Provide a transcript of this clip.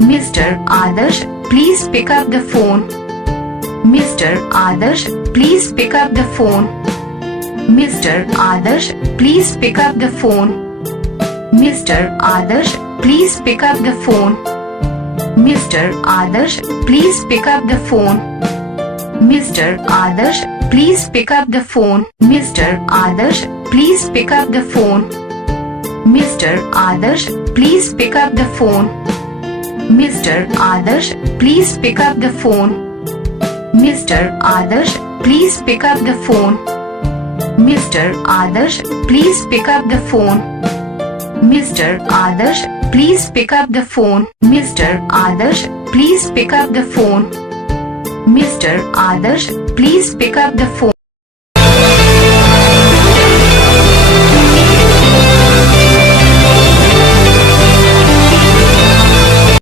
Mr. Adarsh, please pick up the phone. Mr. Adarsh, please pick up the phone. Mr. Adarsh, please pick up the phone. Mr. Adarsh, please pick up the phone. Mr. Adarsh, please pick up the phone. Mr. Adarsh, please pick up the phone. Mr. Adarsh, please pick up the phone. Mr. Adarsh, please pick up the phone. Mr. Adarsh, please pick up the phone. Mr. Adarsh, please pick up the phone. Mr. Adarsh, please pick up the phone. Mr. Adarsh, please pick up the phone. Mr. Adarsh, please pick up the phone. Mr. Adarsh, please pick up the phone.